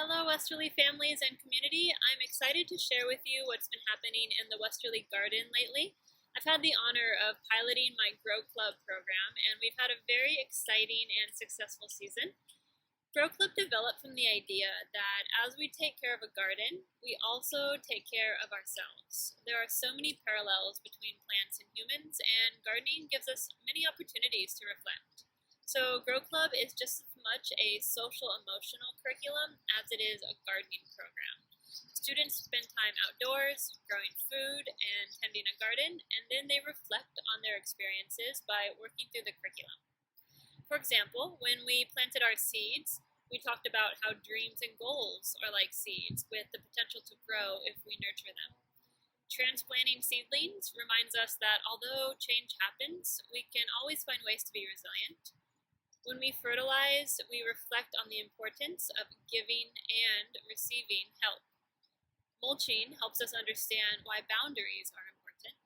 Hello, Westerly families and community. I'm excited to share with you what's been happening in the Westerly Garden lately. I've had the honor of piloting my Grow Club program, and we've had a very exciting and successful season. Grow Club developed from the idea that as we take care of a garden, we also take care of ourselves. There are so many parallels between plants and humans, and gardening gives us many opportunities to reflect. So Grow Club is just as much a social-emotional curriculum as it is a gardening program. Students spend time outdoors, growing food, and tending a garden, and then they reflect on their experiences by working through the curriculum. For example, when we planted our seeds, we talked about how dreams and goals are like seeds with the potential to grow if we nurture them. Transplanting seedlings reminds us that although change happens, we can always find ways to be resilient. When we fertilize, we reflect on the importance of giving and receiving help. Mulching helps us understand why boundaries are important.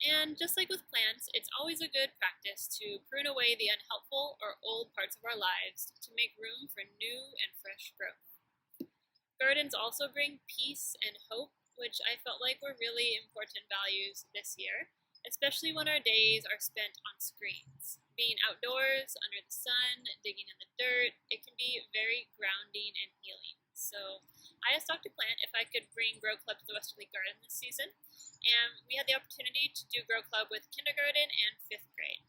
And just like with plants, it's always a good practice to prune away the unhelpful or old parts of our lives to make room for new and fresh growth. Gardens also bring peace and hope, which I felt like were really important values this year, especially when our days are spent on screens. Being outdoors, under the sun, digging in the dirt, it can be very grounding and healing. So I asked Dr. Plant if I could bring Grow Club to the Westerly Garden this season, and we had the opportunity to do Grow Club with kindergarten and 5th grade.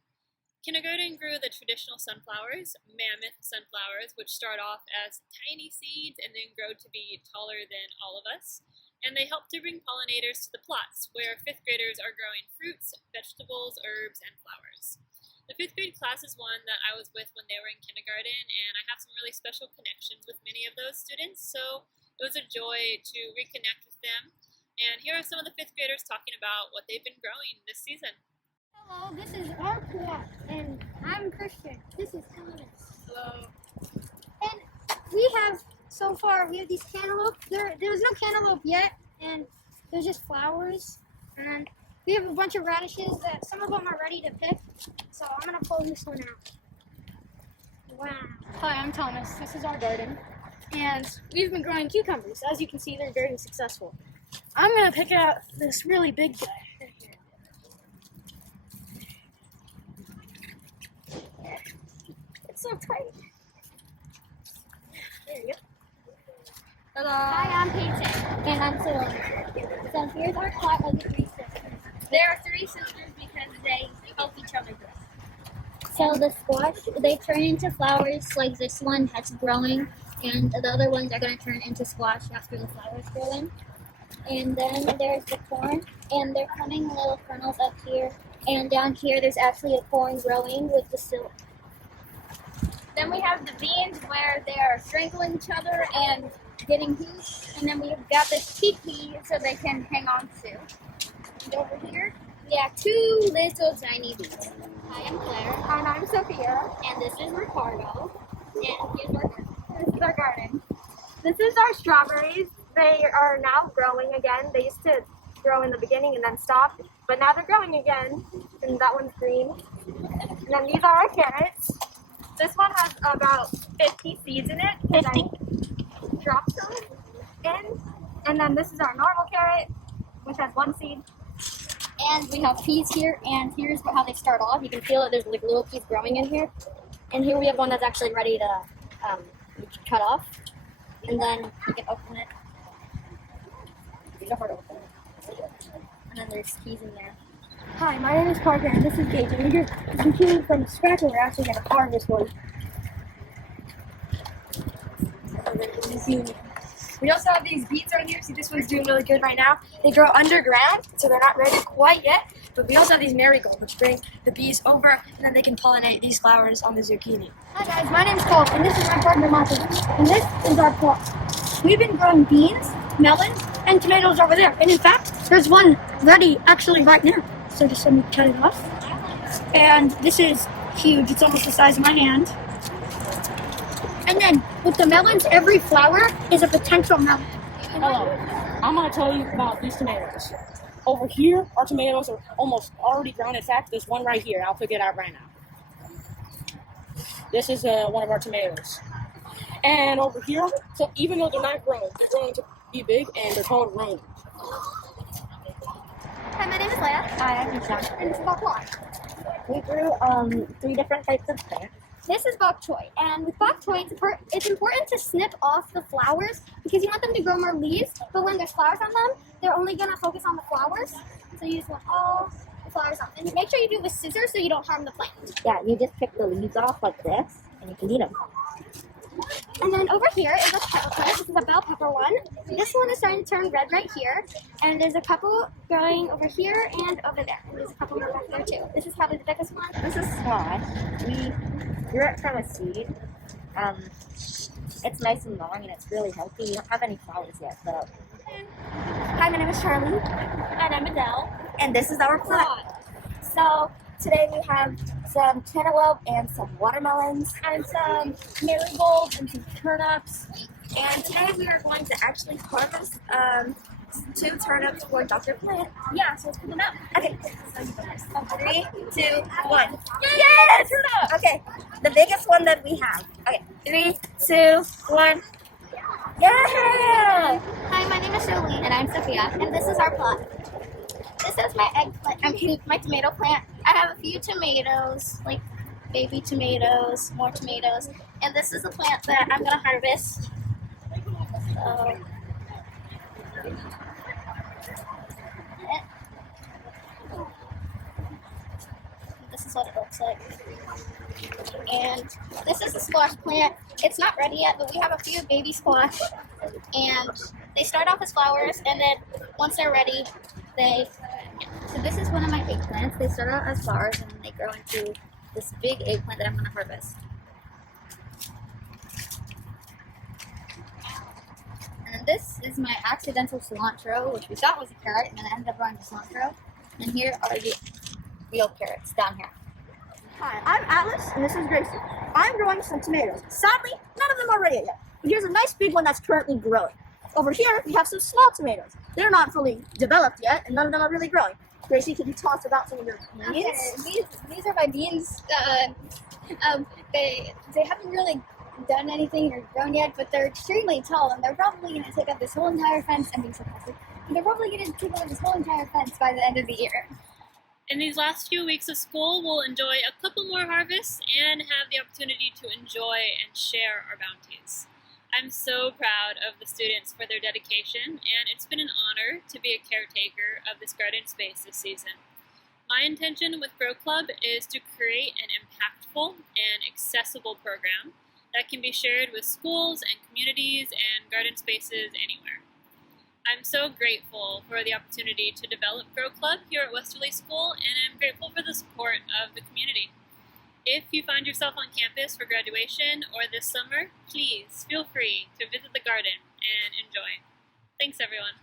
Kindergarten grew the traditional sunflowers, mammoth sunflowers, which start off as tiny seeds and then grow to be taller than all of us. And they help to bring pollinators to the plots, where 5th graders are growing fruits, vegetables, herbs, and flowers. The 5th grade class is one that I was with when they were in kindergarten, and I have some really special connections with many of those students, so it was a joy to reconnect with them. And here are some of the 5th graders talking about what they've been growing this season. Hello, this is our co-op, and I'm Christian. This is Thomas. Hello. And so far, we have these cantaloupe. There's no cantaloupe yet, and there's just flowers. And we have a bunch of radishes that some of them are ready to pick. So I'm going to pull this one out. Wow. Hi, I'm Thomas. This is our garden. And we've been growing cucumbers. As you can see, they're very successful. I'm going to pick out this really big guy. It's so tight. There you go. Hello. Hi, I'm Peyton. And I'm Solange. So here's our plot of the 3 sisters. There are 3 sisters because they help each other grow. So the squash, they turn into flowers, like this one that's growing, and the other ones are going to turn into squash after the flowers grow in. And then there's the corn, and they're coming little kernels up here, and down here there's actually a corn growing with the silk. Then we have the beans where they are strangling each other and getting heat. And then we've got this pea so they can hang on to. And over here, we have 2 little tiny beans. Hi, I'm Claire, And I'm Sophia. and this is Ricardo, and here's our garden. This is our garden. This is our strawberries. They are now growing again. They used to grow in the beginning and then stop, but now they're growing again. And that one's green. And then these are our carrots. This one has about 50 seeds in it. 50? I dropped some in. And then this is our normal carrot, which has 1 seed. And we have peas here, and here's how they start off. You can feel it, there's like little peas growing in here. And here we have one that's actually ready to cut off. And then you can open it. It's hard to open it. And then there's peas in there. Hi, my name is Parker, and this is Gage, and we're zucchini from scratch, and we're actually going to harvest one. We also have these beets on here. See, this one's doing really good right now. They grow underground, so they're not ready quite yet. But we also have these marigolds, which bring the bees over, and then they can pollinate these flowers on the zucchini. Hi guys, my name's Cole, and this is my partner Martin. And this is our plot. We've been growing beans, melons, and tomatoes over there. And in fact, there's one ready actually right now. So just let me cut it off. And this is huge. It's almost the size of my hand. And then with the melons, every flower is a potential melon. Hello, I'm going to tell you about these tomatoes. Over here, our tomatoes are almost already grown. In fact, there's one right here. I'll pick it out right now. This is one of our tomatoes. And over here, so even though they're not grown, they're growing to be big, and they're called roans. Hi, my name is Leia. Hi, I'm Nisha. And this is bok choy. We grew 3 different types of plants. This is bok choy. And with bok choy, it's important to snip off the flowers because you want them to grow more leaves. But when there's flowers on them, they're only going to focus on the flowers. So you just want all the flowers off. And make sure you do it with scissors so you don't harm the plant. Yeah, you just pick the leaves off like this, and you can eat them. And then over here is a pepper plant. This is a bell pepper one. This one is starting to turn red right here. And there's a couple growing over here and over there. And there's a couple more back there too. This is probably the biggest one. This is squash. We grew it from a seed. It's nice and long, and it's really healthy. You don't have any flowers yet, though. Hi, my name is Charlie. And I'm Adele. And this is our plot. So today we have some cantaloupe and some watermelons And some marigolds and some turnips. And today we are going to actually harvest 2 turnips for Dr. Plant. Yeah, so let's put them out. Okay. 3, 2, 1. Yes! Okay. The biggest one that we have. Okay. 3, 2, 1. Yeah! Hi, my name is Jolie. And I'm Sophia. And this is our plot. This is my eggplant, my tomato plant. I have a few tomatoes, like baby tomatoes, more tomatoes. And this is the plant that I'm gonna harvest. So, this is what it looks like. And this is the squash plant. It's not ready yet, but we have a few baby squash. And they start off as flowers, and then once they're ready, So this is one of my eggplants. They start out as flowers, and then they grow into this big eggplant that I'm going to harvest. And this is my accidental cilantro, which we thought was a carrot, and then it ended up growing to cilantro. And here are the real carrots down here. Hi, I'm Atlas, and this is Gracie. I'm growing some tomatoes. Sadly, none of them are ready yet. But here's a nice big one that's currently growing. Over here, we have some small tomatoes. They're not fully developed yet, and none of them are really growing. Gracie, can you tell us about some of your beans? okay, these are my beans. They haven't really done anything or grown yet, but they're extremely tall, and they're probably going to take up this whole entire fence. I'm being sarcastic. And they're probably going to take over this whole entire fence by the end of the year. In these last few weeks of school, we'll enjoy a couple more harvests and have the opportunity to enjoy and share our bounties. I'm so proud of the students for their dedication, and it's been an honor to be a caretaker of this garden space this season. My intention with Grow Club is to create an impactful and accessible program that can be shared with schools and communities and garden spaces anywhere. I'm so grateful for the opportunity to develop Grow Club here at Westerly School, and I'm grateful for the support of the community. If you find yourself on campus for graduation or this summer, please feel free to visit the garden and enjoy. Thanks, everyone.